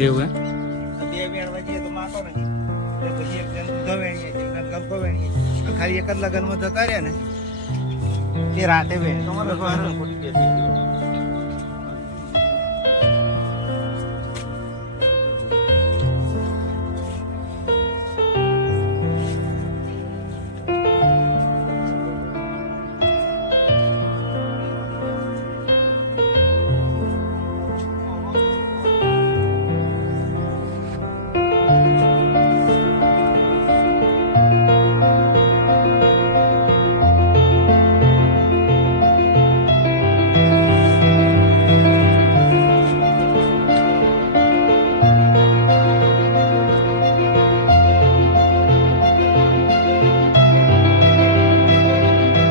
એવું હે? બે વેણવા જઈએ તો માતો નથી એટલે પછી એક જણ દૂધ વેણીએ છે, એક જણ ગલકો વેણીએ. ખાલી એક જ લગ્નમાં જતા રહ્યા ને તે રાતે વેણ તમારે